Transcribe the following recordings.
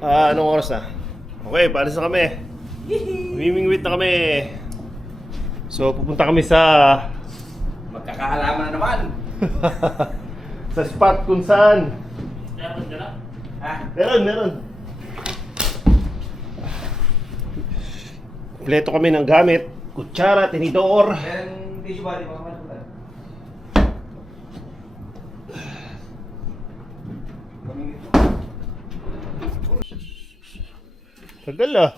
Anong oras na? Okay, paalis na kami. Mimingwit na kami. So, pupunta kami sa Magkakaalaman na naman. sa spot kung saan. Meron ka na? Ha? Meron. Kompleto kami ng gamit. Kutsara, tinidor. Meron tissue ba? Di ba kamalutan? Tagal ah.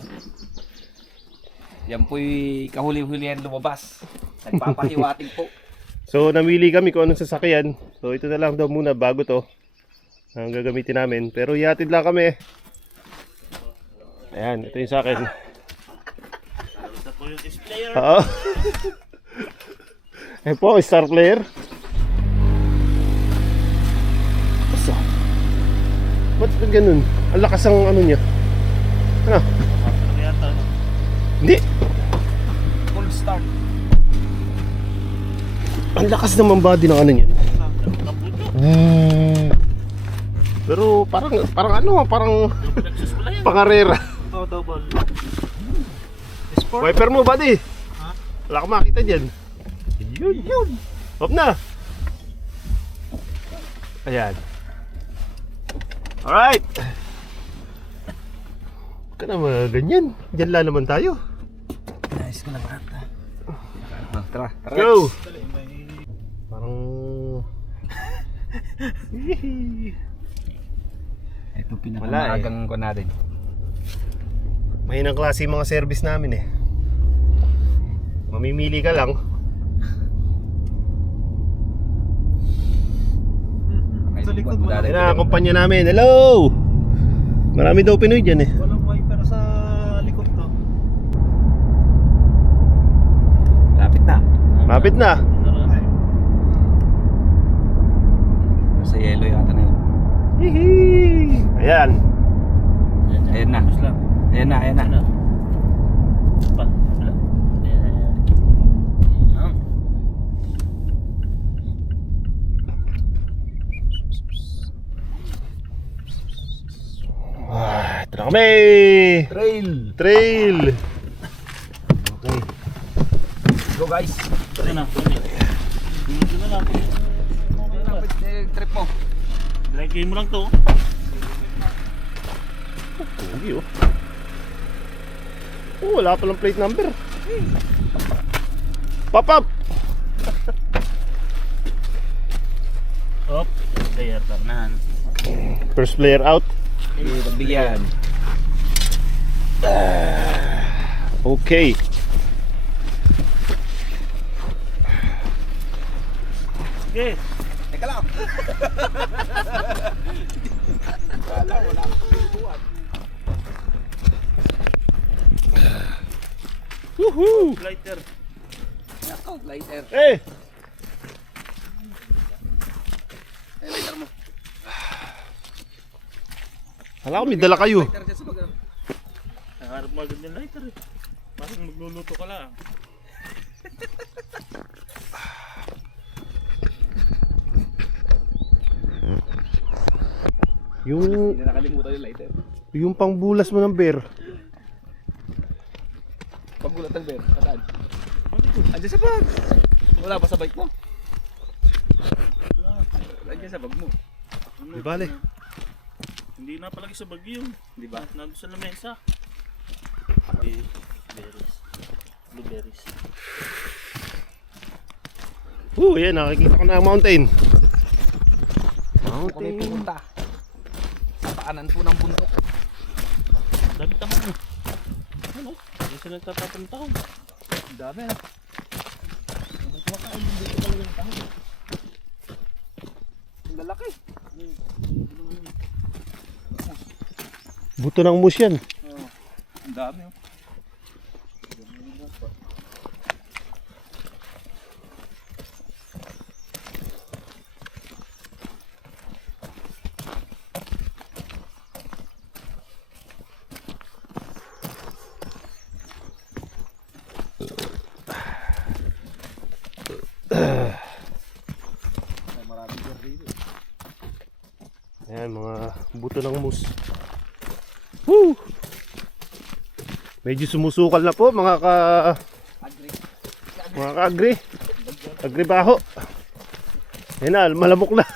Yan po'y kahuli-hulihan lumabas. Nagpapahiwatig po. So, namili kami kung anong sasakyan. So, ito na lang daw muna bago to ang gagamitin namin. Pero yatid lang kami. Ayan, ito yung sa akin. Ito po yung displayer. Oo. Ayan po, star player. Asa? Ba't ganun? Ang lakas ang ano niya. Ano? Hindi. Full start. Ang lakas naman body ng ano niya. Pero parang ano, parang pangarera. Oh, double. Wiper mo, buddy. Wala ka makita dyan. Yun. Hop na. Ayan. Alright. Huwag ka na mga ganyan. Diyan lang naman tayo. Nice ko na barat. Tara. Go. Parang Ito pinakamaagang ko natin. mahinang klase yung mga service namin eh. Mamimili ka lang. Sa likod mo Ayan na, kumpanya namin. Hello! Marami daw Pinoy dyan eh. Walang wiper sa likod to. Lapit na. Mapit na. Sa yellow yata na yun. Hihi! Ayan. Ayan na. Ayan na. Ito na kami! Trail! Okay. Go guys. Ito na. Ito na lang. Trip mo. Drag mo lang to. Hindi oh. Oh, wala palang plate number. Pop up! Op. Player tarnahan. First player out. Pagbigyan. Okay. Okay. Teka lang. Wala. Woohoo! Lighter. Nako, lighter. Eh! Lighter mo. Hala ko, may dala kayo. Lighter dyan sa baga. Naharap mo agad yung lighter eh. Parang magluluto ka lang. Yung Hindi nakalimutan yung lighter. pangbulas mo ng beer. Paggulat ng bear. Pataan. Andiyan sa bag. Wala ba sa bike mo? Andiyan sa bag mo. Di bale. Hindi na palagi sa bagyo. Di ba? Nandun sa lamesa. Berries. Blueberries. Yan, nakikita ko na ang mountain. Kung kami pumunta. Sa paanan po ng bundok. Dami tama mo. Ano? Hindi sila nagtatapang taon. Ang dami na. Ang lalaki. Buto ng mus yan. Ang dami oh. Ayan, mga buto ng mus. Woo! Medyo sumusukal na po mga ka-agri. Agri-baho. Yan na, malamok na.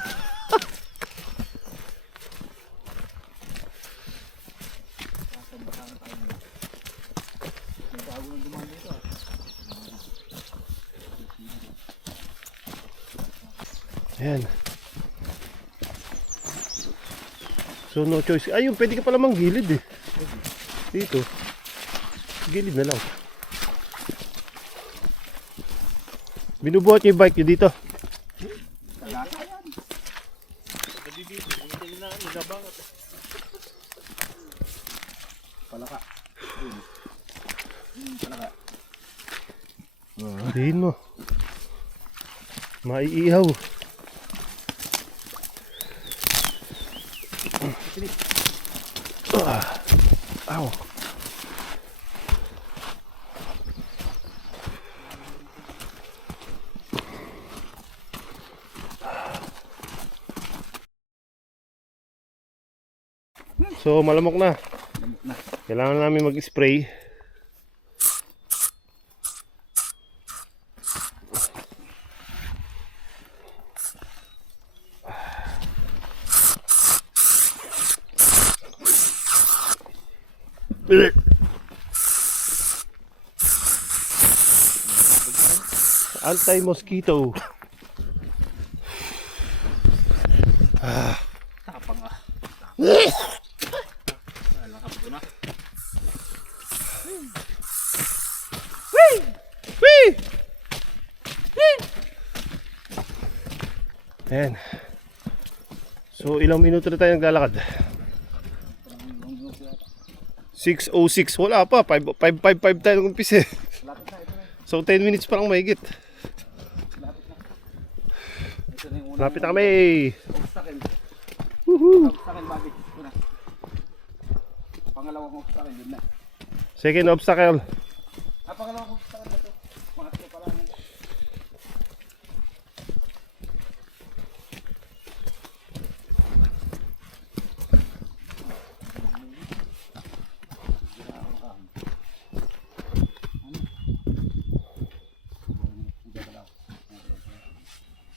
Ayan. So no choice. Ayun, pwede ka pala manggilid eh. Dito. Gilid na lang. Binubuhat niyo yung bike niyo dito. Palaka. Palaka. Dihin mo. Maiihaw. Ow. So malamok na. Lamok na. Kailangan namin mag-spray. Anti-mosquito. Tapang ah. Ayan. So ilang minuto na tayo naglalakad? 6:06. Wala pa. 5:55 tayo nag-umpisa eh. So 10 minutes pa lang mahigit. Ito na yung unang Lapit na kami. obstacle. Woohoo. Obstacle bagay. Ito na. Pangalawang obstacle din na. Second obstacle. Pangalawang obstacle na ito. Mga ito pala.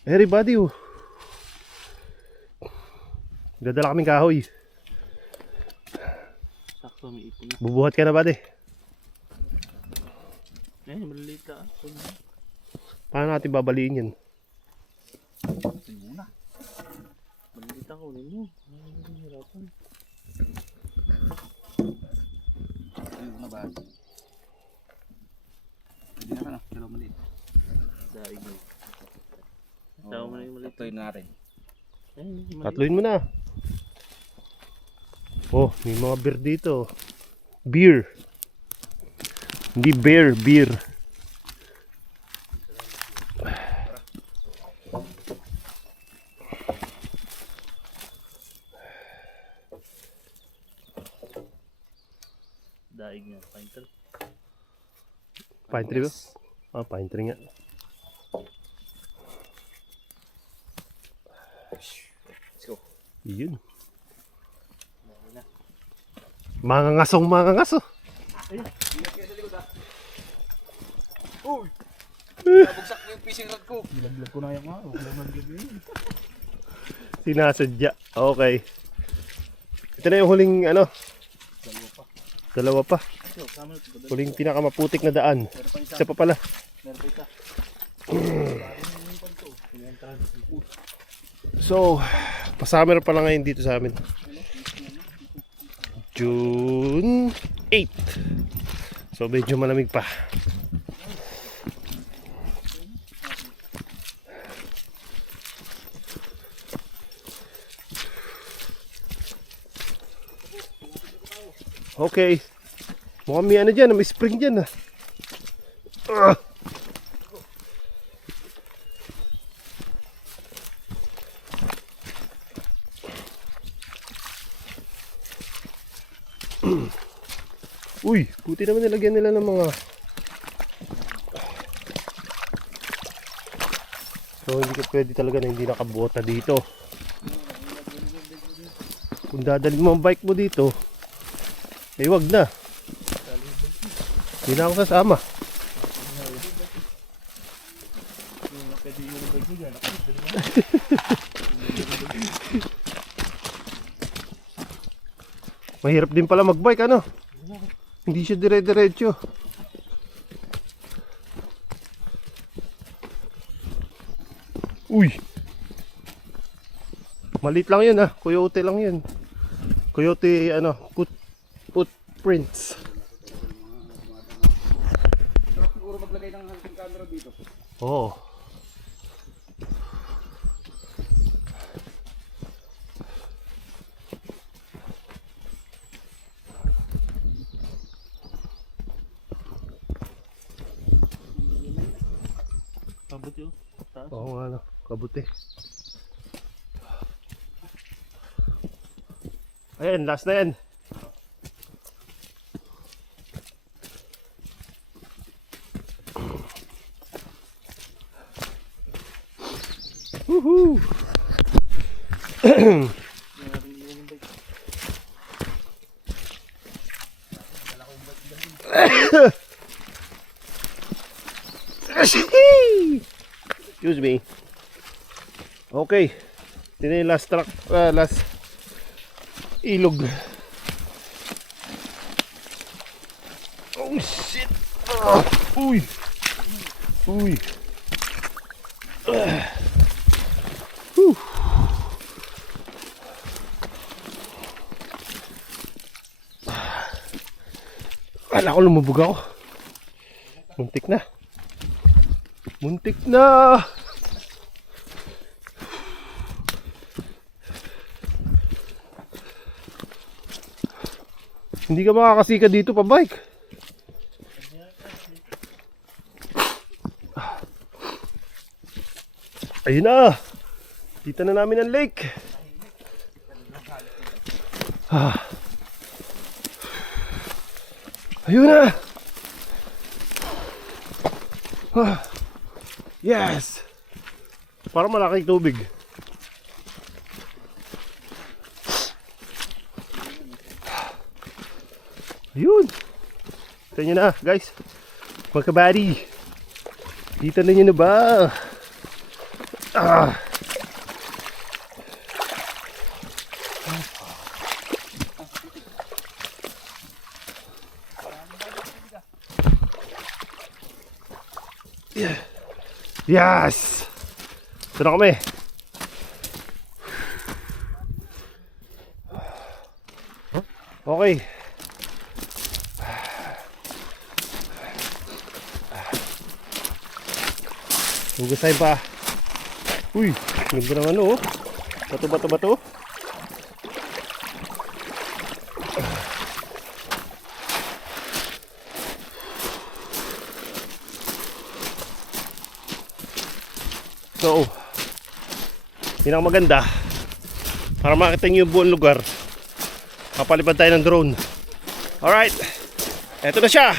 Everybody oh. Dadala kaming kahoy. Sakto, may ipon na. Bubuhat ka na ba de? Maliliit ka. Paano natin babaliin yan? Ito yung una. Maliliit ako. Ulit mo. Hirapan. Ito yung una ba? Pwede na ka na. Dalaw maliit. Daig mo. Tama mo na yung maliit. Tatloy na natin. Tatluin mo na. Oh, may mga beer dito. Beer. Hindi bear, beer. Daig nga. Painter. Pine tree ba? Ah, pine tree nga. Let's go. Yun. Mangangasong mangangaso. Ingat kayo sa likod ah. Uy! Nabugsak ko yung fishing rod ko. Bilaglag ko na yung nga. Huwag na magiging. Sinasadya. Okay. Ito na yung huling ano. Dalawa pa. Huling pinakamaputik na daan. Isa pa pala. Meron pa isa. So, pa-summer pa lang ngayon dito sa amin. June 8. So, medyo malamig pa. Okay. Mukhang may ano dyan, may spring dyan ah. Uy, puti naman nilagyan nila ng mga so hindi ka pwede talaga na hindi nakabota dito. Kung dadalhin mo ang bike mo dito, wag na. Hindi na ako sasama. Pwede yung bike niya. Mahirap din pala magbike, ano? Hindi siya dire-diretso. Uy! Malit lang yun, ah. Coyote lang yun. Coyote, ano, footprints. Sarap siguro maglagay ng hunting camera dito. Oo. Mabuti oh. Taas. Oo nga, no. Kabuti. Ayan, last na yan. Woohoo! Excuse me. Okay. Ito na yung last track, last ilog. Oh shit! Uy! Uy! Whew. Akala ko lumubog ako. Muntik na. Muntik na! Hindi ka makakasika dito pa bike. Ayun na. Kita na namin ang lake. Ayun na. Yes. Parang malaking tubig. Yun. Kita nyo na guys. Mga kabady. Kita na nyo na ba? Yes. Ito na kami. Okay. Hugasahin pa. Uy, ganda ng ano oh. Bato. So, yun ang maganda. Para makita nyo yung buong lugar, papalipad tayo ng drone. Alright, eto na siya.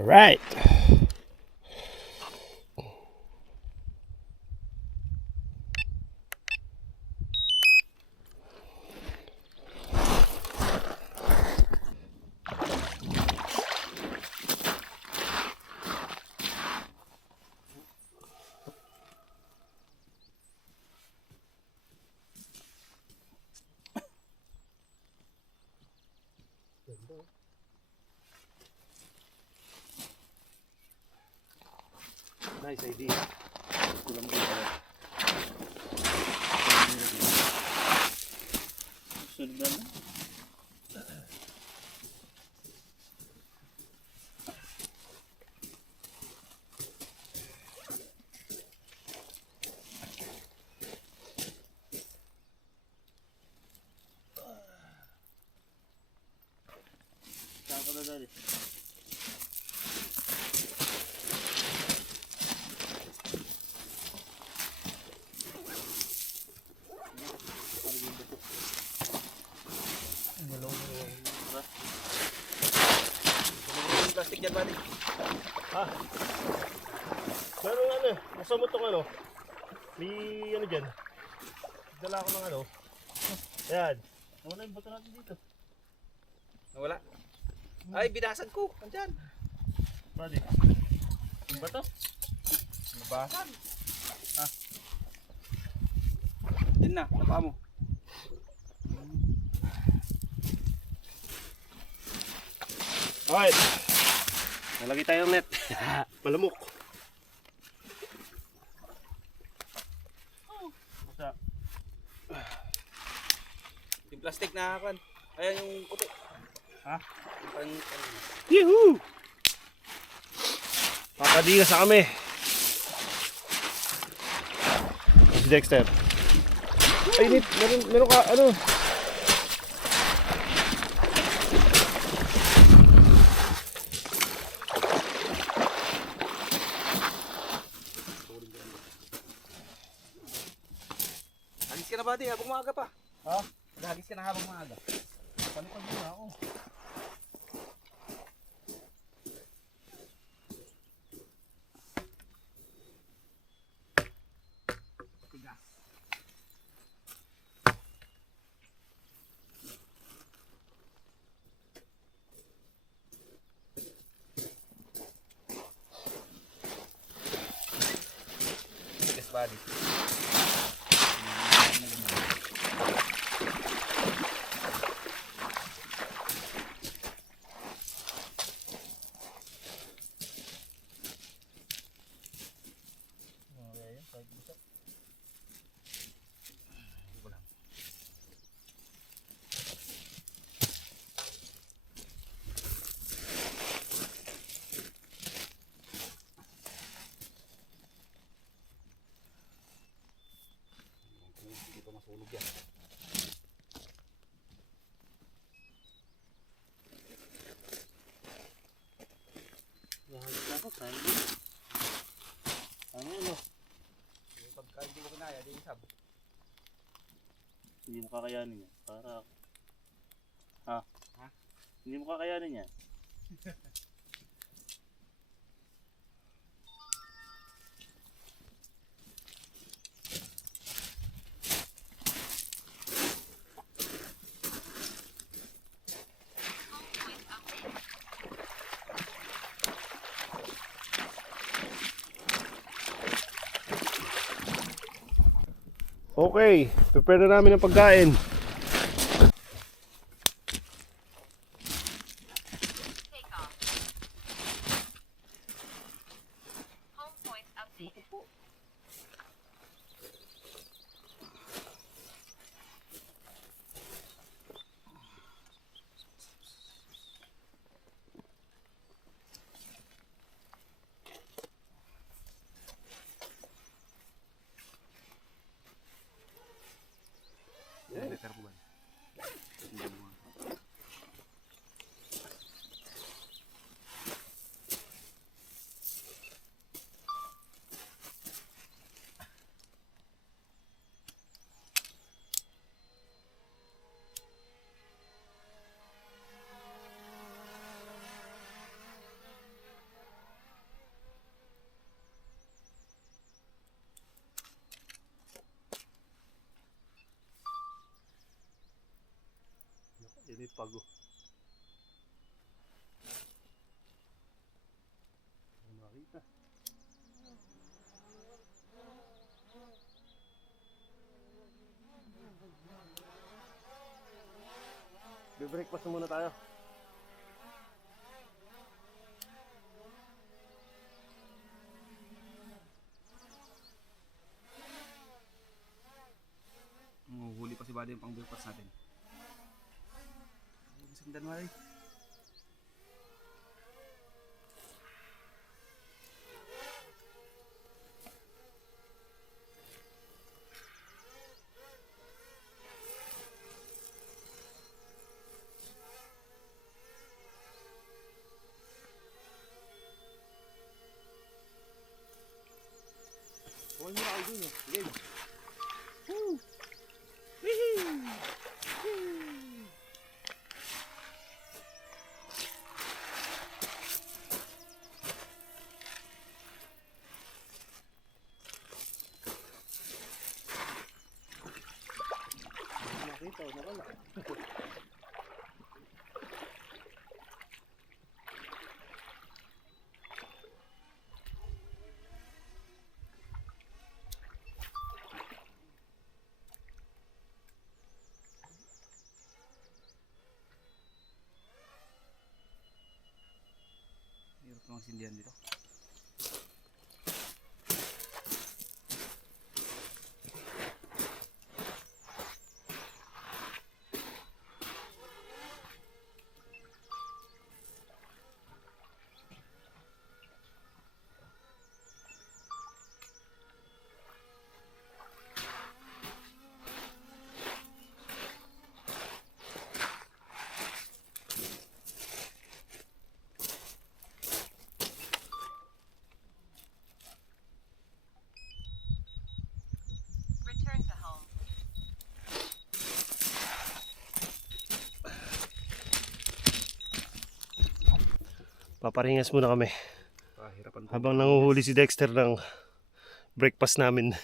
Alright. Nice idea. Kulang din pala. Sunod na lang. Saan ka na dali? Yung plastic dyan, buddy. Ha? Pero ano, nasa mo tong ano? May ano dyan? Dala ko ng ano? Ayan. Wala yung bato natin dito. Nawala. Ay, binasan ko. Andyan. Buddy. Yung bato? Nabasan. Ha? Yan na, napaa mo. Alright. Nalagay tayong net. Malamok. Basta. Yung plastic na kan. Ayan yung puti. Ha? Yung pang... Yehoo! Papadiga sa kami. Si Dexter. Ay, Nip, meron ka, ano? Hagis ka na, buddy, habang maaga pa. Ha? Hagis ka na habang maaga. Palipad muna ako. Yes, buddy. Hindi pa masulog yan. Nahagis na ako. Saan mo? Ano yun? Yung pagka hindi mo kinaya, di isab. Hindi mo kakayanin yan. Para ako. Ha? Ha? Hindi mo kakayanin yan. Okay, prepare na namin ang pagkain. Take off. Home point updated. May pago. Makita. Be-breakfast muna tayo. Huli pa si Buddy yung pang-breakfast natin. Sindan mo rin. Huwag mo ako dun. Sige. Nakita, nakala. Hirap ng sindihan dito. Return to home. Paparingas muna kami. Hirapan po. Habang nanguhuli si Dexter ng breakfast namin.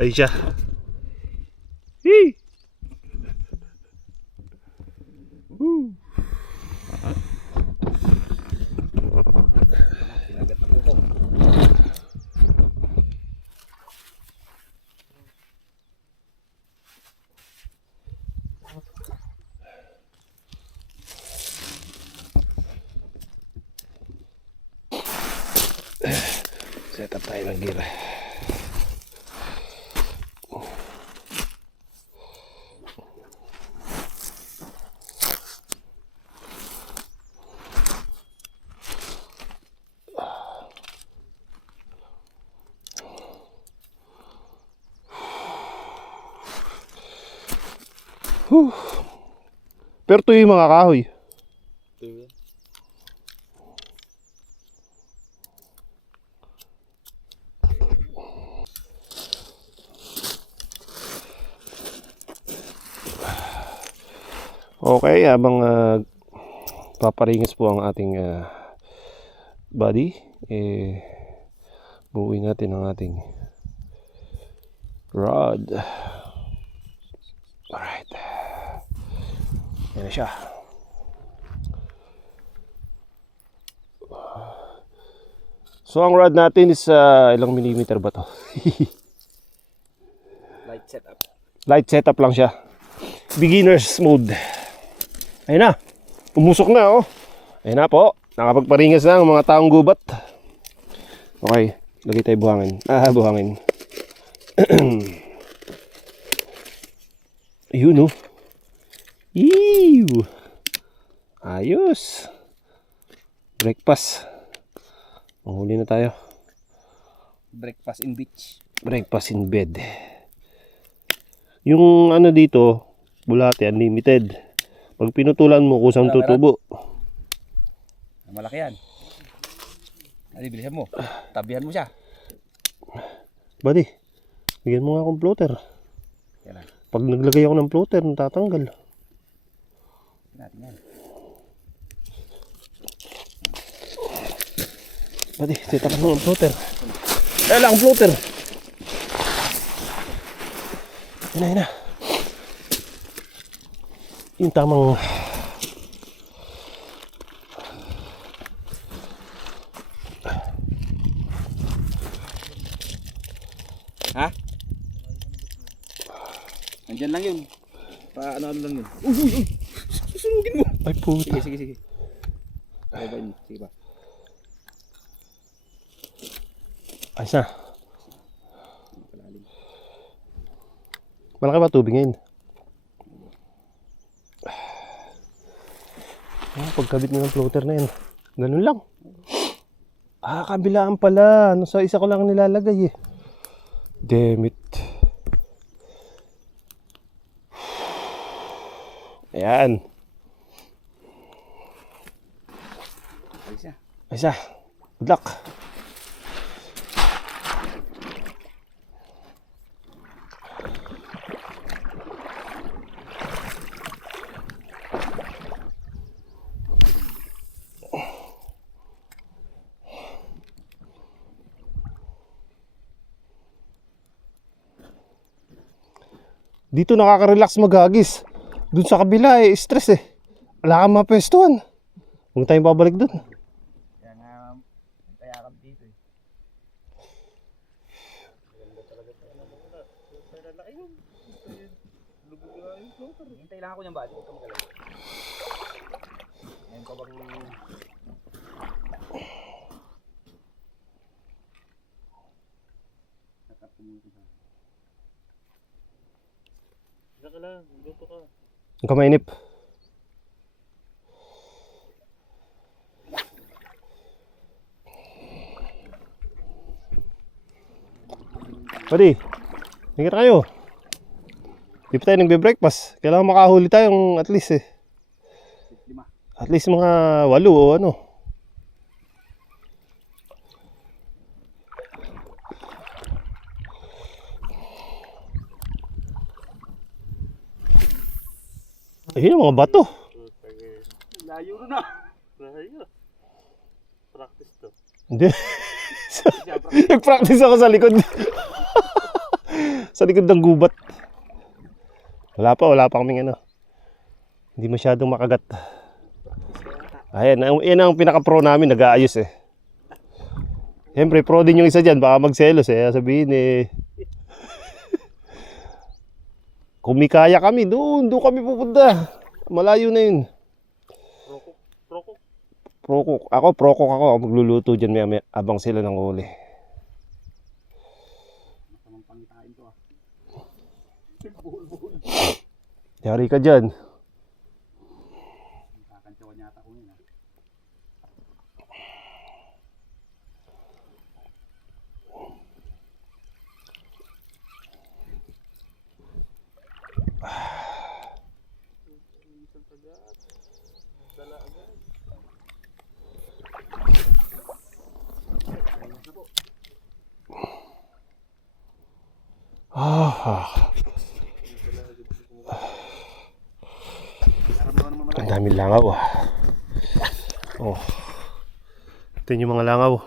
Ay siya. Hee! Woo! Pinagat na buko. Set up tayo ng gear. Pero ito yung mga kahoy. Okay, habang paparingis po ang ating body, buuin natin ang ating rod. Alright. Yan na siya. So ang rod natin is ilang millimeter ba to? Light setup. Light setup lang siya. Beginner's mode. Ayun na. Umusok na oh. Ayun na po. Nakapagparingas na ang mga taong gubat. Okay. Lagay tayo buhangin. Buhangin. Ayun oh. Ew. Ayos. Breakfast. Manghuli na tayo. Breakfast in beach. Breakfast in bed. Yung ano dito, bulate unlimited. Pag pinutulan mo, kusang tutubo. Malaki yan. Adi, bilisan mo. Tabihan mo siya. Buddy, bigyan mo nga akong floater. Yan na. Pag naglagay ako ng floater, natatanggal. Natin yan. Buddy, set mo ang floater. Wala akong floater. Yan na, yan na. Yung tamang Ha? Andyan lang yun. Ano lang yun. Uy! Susunugin mo! ay puta. Sige. Bye. Sige ba? Ayos na. Malaki ba tubig ngayon? Pagkabit mo ng floater na yan. Ganun lang. Kabilaan pala. Sa isa ko lang nilalagay eh. Damn it. Ayan. Ayos na. Ayos na. Good luck. Dito nakaka-relax maghagis. Doon sa kabila stress eh. Wala kang mapwestuhan. Huwag tayong babalik doon. Kaya nga, kaya kami dito eh. Hintay lang ako niyang bali. Huwag ka magalaw. Ngayon pa bang... Isa ka lang, luto ka. Huwag ka mainip. Buddy, ingat kayo. Di pa tayo nagbe-breakfast. Kailangan makahuli tayong at least eh. 5. At least mga 8 o ano. Ayun mga bato. Layo rin na. Layo. Practice to. Hindi. Nag-practice ako sa likod. Sa likod ng gubat. Wala pa kaming ano. Hindi masyadong makagat. Ayan, yan ang pinaka-pro namin, nag-aayos eh. Siyempre, pro din yung isa dyan, baka magselos eh. Sabihin eh. Kung may kaya kami, doon kami pupunta. Malayo na yun. Prokok. Ako, magluluto dyan maya abang sila ng huli. Yari ka dyan. Kakantsawan yata ko yun. Ang daming langaw ah. Oh. Ito yung mga langaw.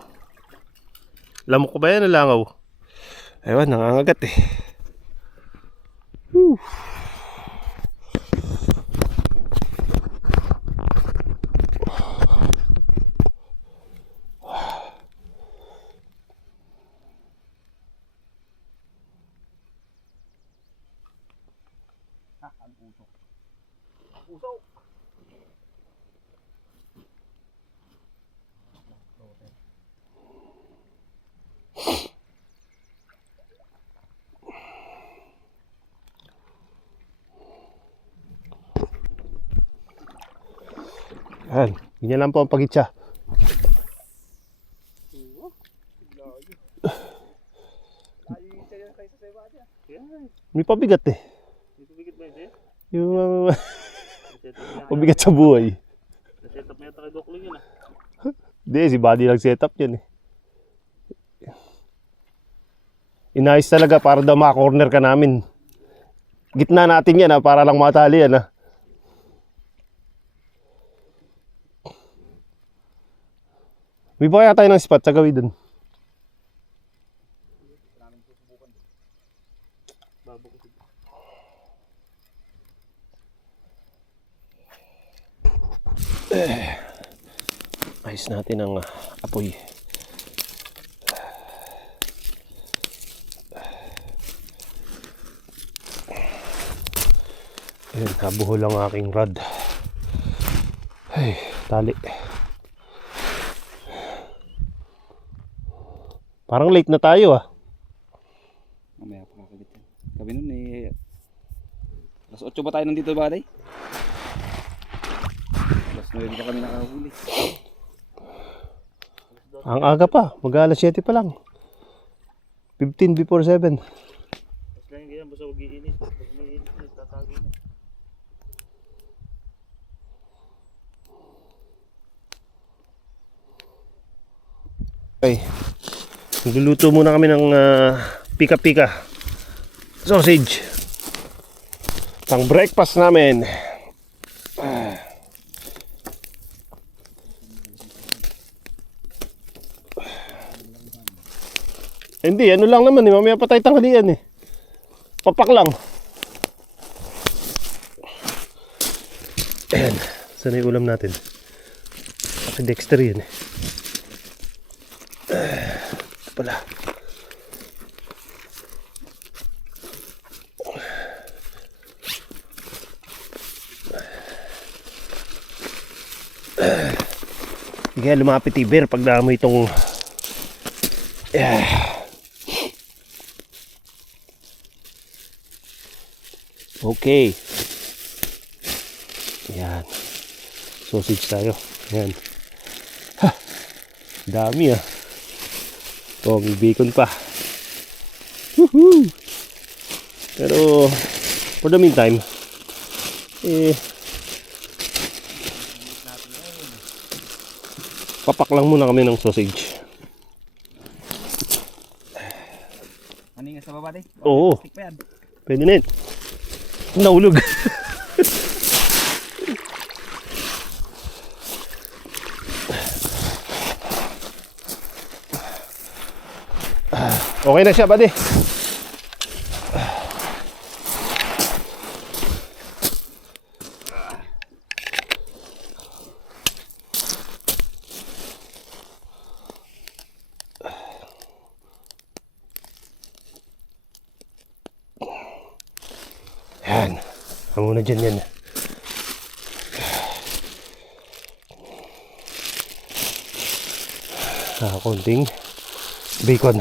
Lamok ko ba yan ang langaw? Ewan, nangangagat eh. Whew. Yan, ganyan lang po ang pagitsa. May pabigat eh. Bigat ba yun? Yung pabigat sa buhay. Naset up na yata kay Doc Ling yun ah. Hindi, si Buddy lang setup yan eh. Inayos talaga para daw maka-corner ka namin. Gitna natin yan para lang matali yan ah. May ba kaya tayo ng spot sa gawin dun? Ayos natin ang apoy. Ayun, nabuhol ang aking rod. Ay, tali. Parang late na tayo ah. Mamaya pa kakalit yan. Kami nun eh. Alas 8 ba tayo nandito ba, day? Alas 9 pa kami nakahuli. Ang aga pa, mag-alas 7 pa lang. 15 before 7. Mas lang yung ganyan, basta huwag iinit. Pag may init, tatago na. Okay. Nagluluto muna kami ng pika-pika sausage. Pang breakfast namin. Hindi, ano lang naman eh. Mamaya pa tayo tanghalian eh. Papak lang. Ayan. Saan yung ulam natin? Kasi Dexter yun eh. Ito pala. Kaya lumapit Iber pag damo itong okay. Yan. Sausage tayo. Yan. Ha! Dami ah. Oh, may bacon pa. Woohoo! Pero for the meantime, papak lang muna kami ng sausage. Ano yung sa baba, day? Oo. Stick pa yan. Pwede na yun. Naulog. Okay na siya, buddy. Yan. Ang muna dyan yan. Konting bacon.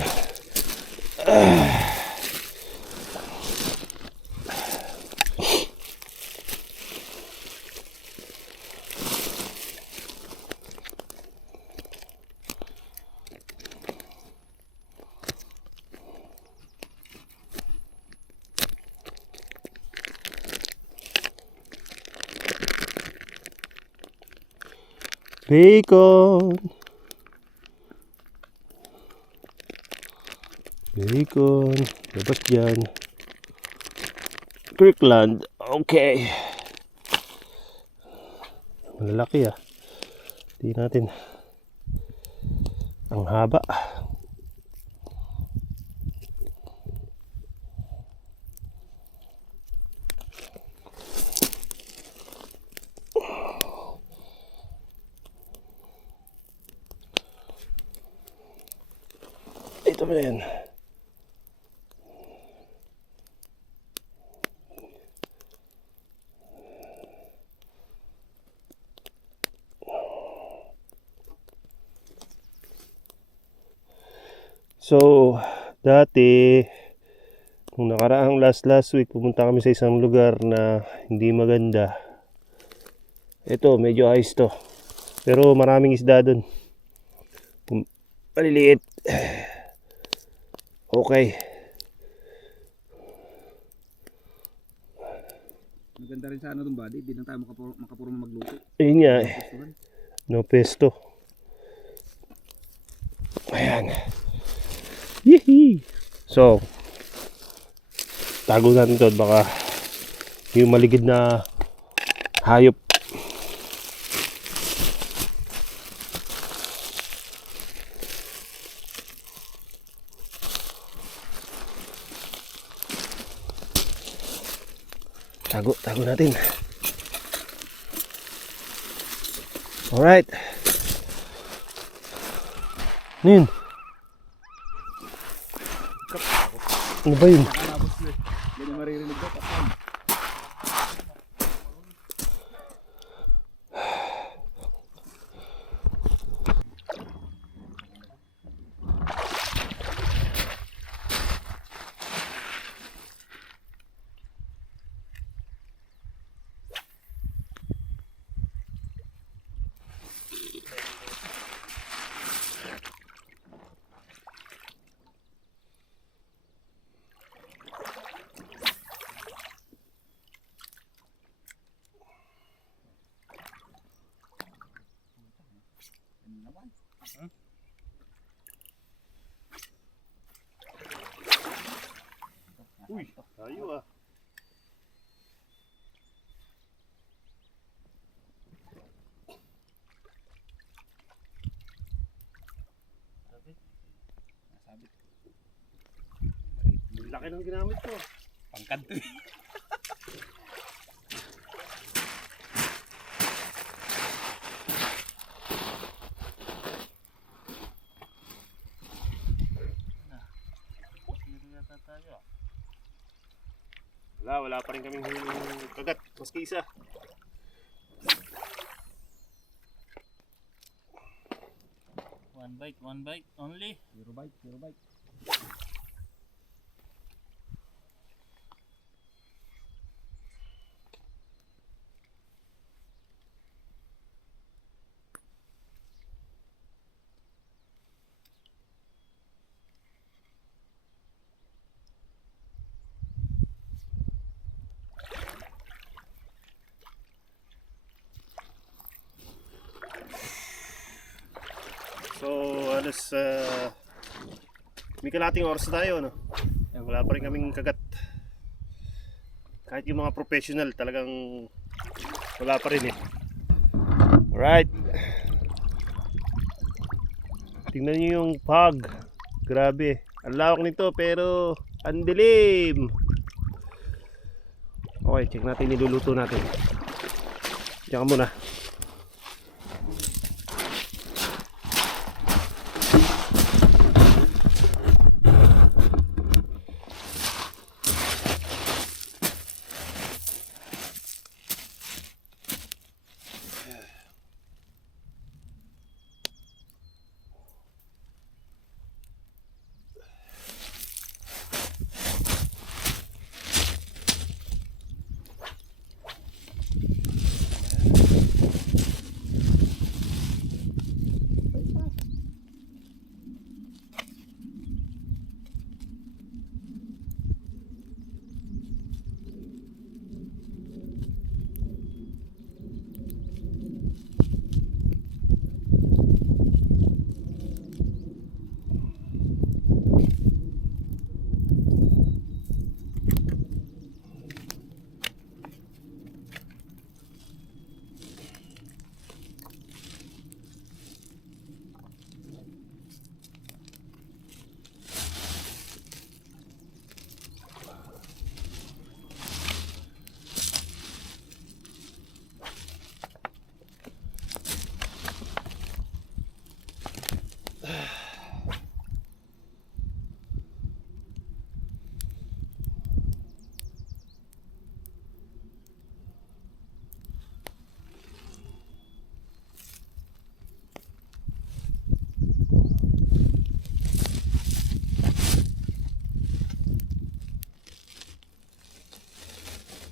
Bacon. Bacon. Labas dyan. Kirkland. Okay. Malalaki ah. Hindi natin. Ang haba. Ito ba yan? So, dati, nung nakaraang last week, pumunta kami sa isang lugar na hindi maganda. Ito, medyo ayos to. Pero maraming isda dun. Maliliit. Okay. Maganda rin sa ano dun, buddy. Hindi lang tayo makapurong magluto. Ayun nga eh. No pesto. Ayan. Yee! So, tago natin to. Baka yung maligid na hayop. Tago natin. Alright. Ano yun? Ano ba yun? Nakanabos na eh. Hindi na maririnig ko. Uy, tayo ah. Sabit. Laki ng ginamit ko. Pangkanto eh. Zero yata tayo. Wala pa rin kaming huling kagat. Maski isa. One bite only. Zero bite, zero bite. So, alas may kalating oras na tayo, no? Wala pa rin kaming kagat. Kahit yung mga professional, talagang wala pa rin eh. Alright. Tingnan nyo yung fog. Grabe. Ang lawak nito pero ang dilim. Okay, check natin niluluto natin. Diyan ka muna.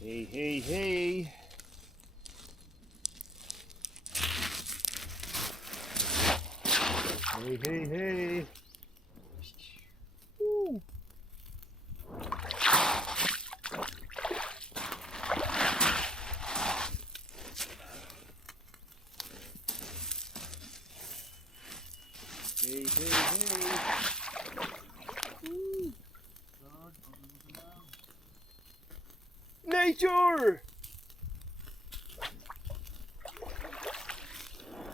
Hey, hey, hey. Hey, hey, hey. Woo. Hey, hey, hey. Woo. Nature!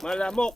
Malamok!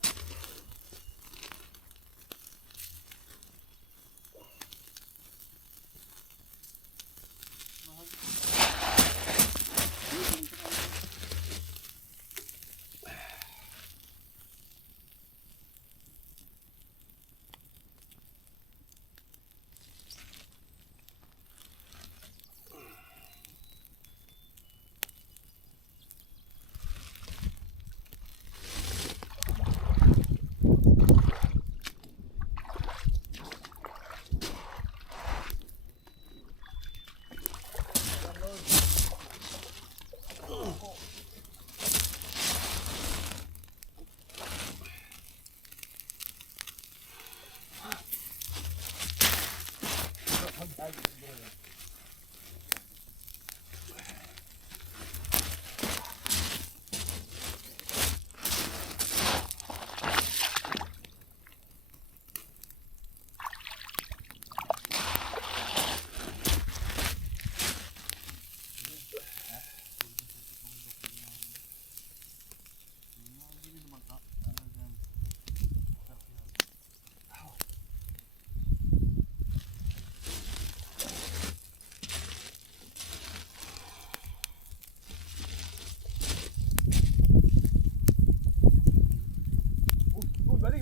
Balik.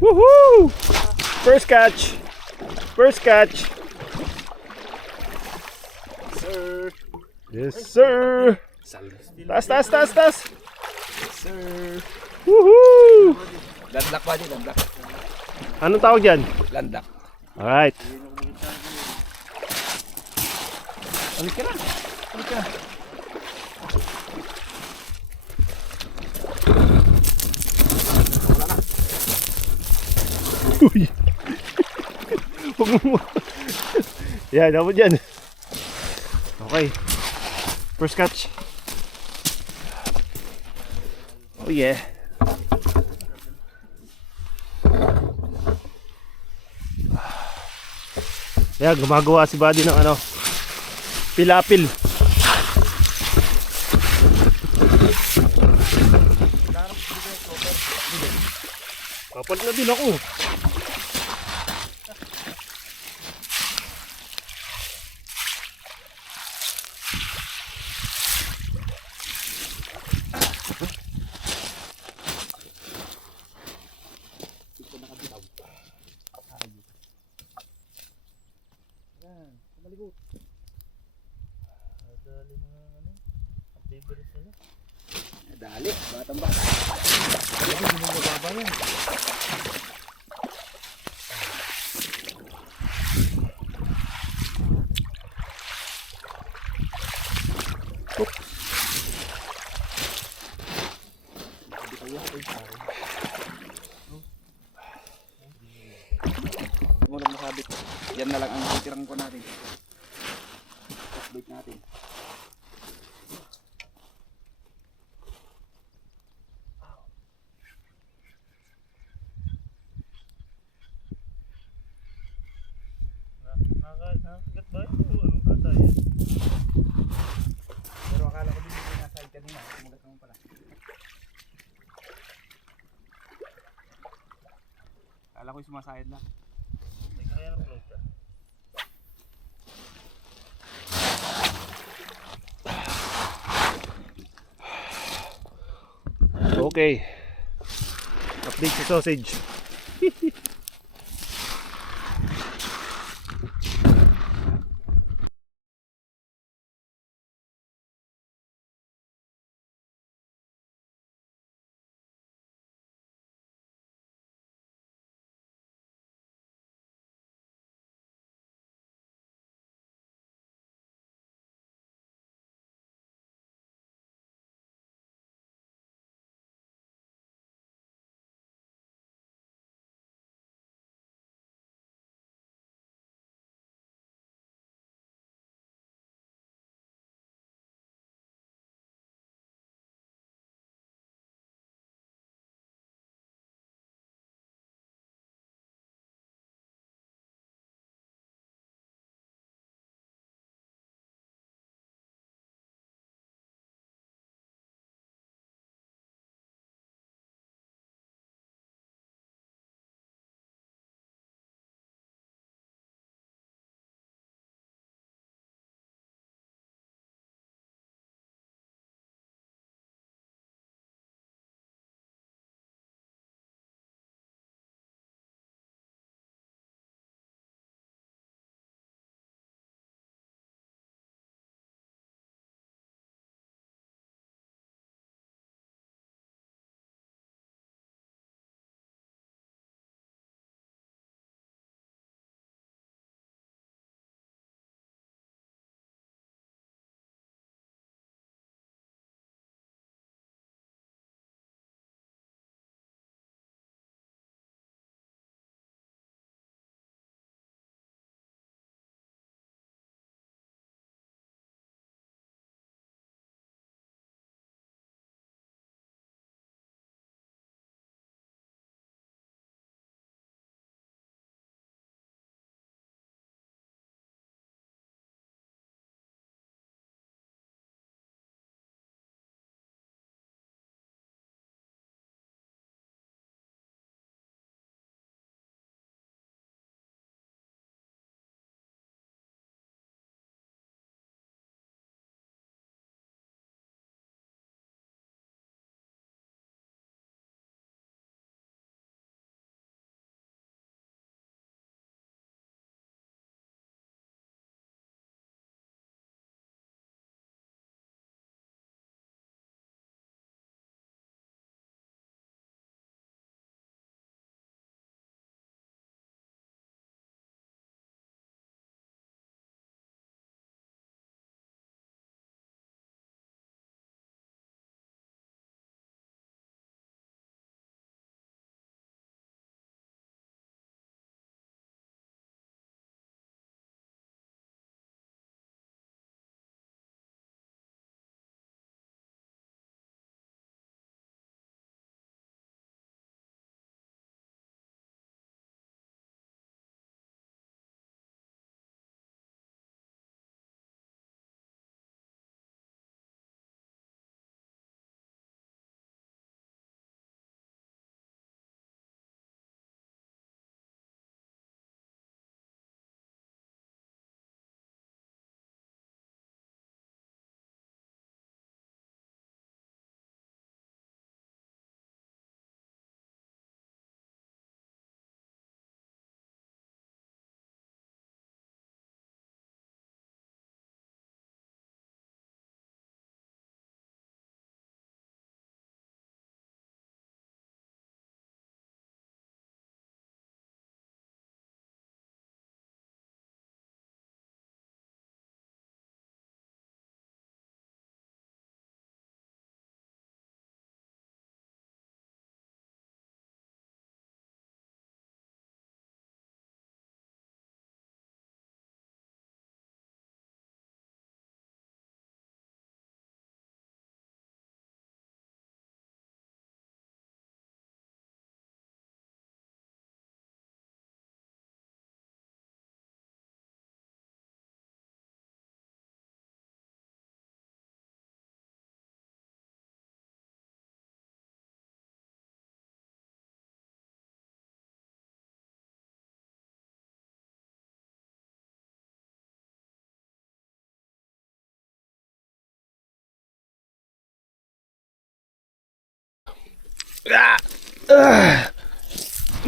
Woohoo! First catch. First catch. Sir. Yes, sir. Tas. Sir. Woohoo! Landak ba din? Landak. Anong tawag dyan? Landak. Alright. Alis ka na. Uy. Huwag mo. Yan, dapat dyan. Okay. First catch. Oh yeah. Yan, gumagawa si Buddy ng ano, pilapil. Papalit na din ako. Dali mga ano, favorite nila. Dali. Batang bata. Walang masabit. Yan na lang ang titirang ko natin. Bait natin. Nakakagat ba yun? O ano, bata yan. Pero akala ko din yung nasa side kanina. Kumagat naman pala. Akala ko yung sumasayad na. May kaya ng float ah. Okay. Update sa sausage.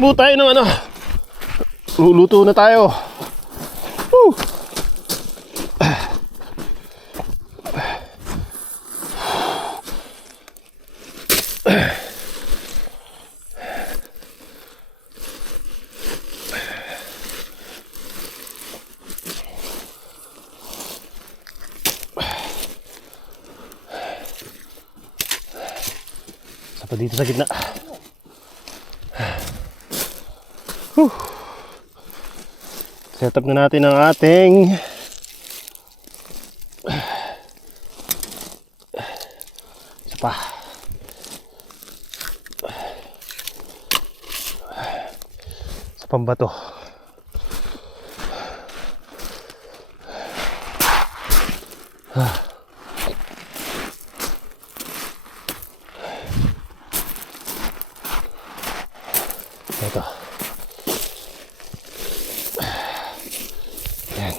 Buo tayo ng ano. Luluto na tayo. Woo! Isa pa dito sa gitna. Set up na natin ang ating isa pa. Sa pambato. Ito. Yan.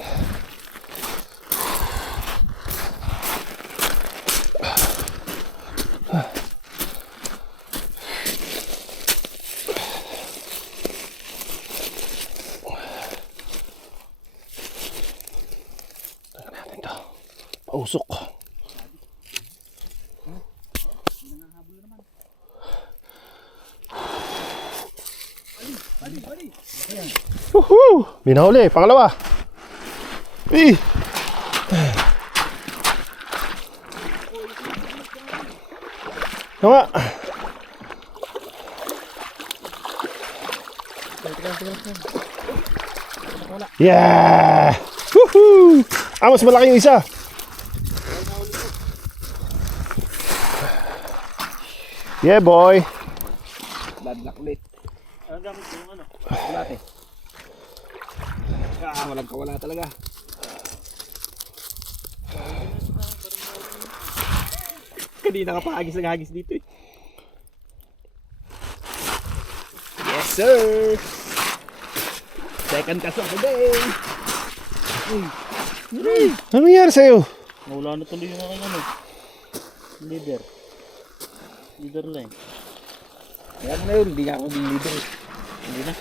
Tingnan natin to. Pausok. Woohoo! May nahuli. Pangalawa. Eh. Tama. Yeah! Woohoo! Mas malaki yung isa. Yeah, boy. Ladlak ulit. Ang gamit ko yung ano. Kulate. Walang kawala talaga. Kanina ka pa hagis ng hagis dito eh. Yes sir! Second kaso ako din. Ano nangyari sa'yo? Nawala na tuloy yung aking ano. Leader. Leader line. Kaya mo na yun, hindi nga ako din leader. Hindi na.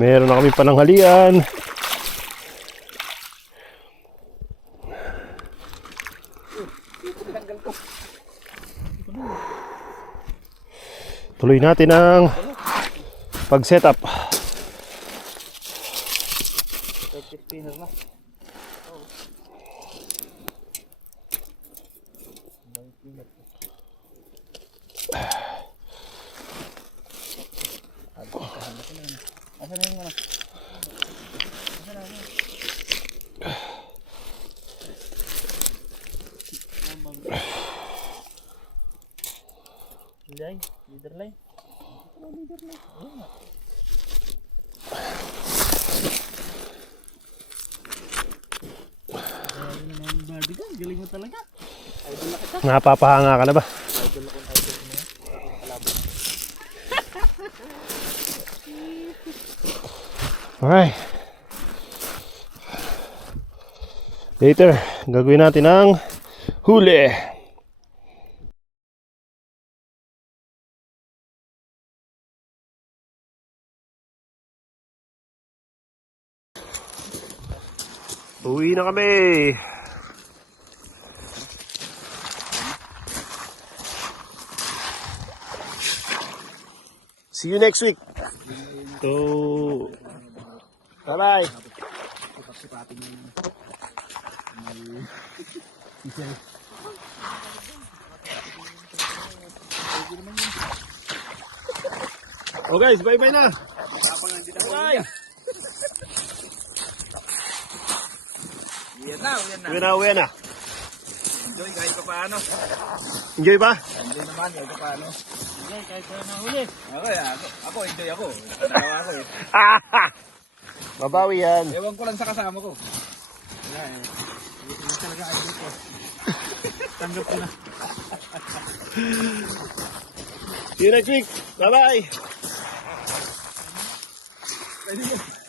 Meron na kami pananghalian. Tuloy natin ang pag-setup. Spinner na. Asa na yung ano? Line. Leader line. Galing mo talaga. Napapahanga ka na ba? Alright. Later, gagawin natin ang huli. Uwi na kami. See you next week. So, bye-bye. Oh guys, bye-bye na. Bye! Uyan na. Uwi na. Enjoy kahit pa paano. Enjoy ba? Enjoy naman kahit pa paano. Enjoy kahit wala na huli. Okay, ako enjoy ako. Natawa ako eh. Mabawi yan. Ewan ko lang sa kasama ko. Wala eh. Hindi talaga ay dito. Tanggap ko na. See you next week. Bye-bye. Pwede mo.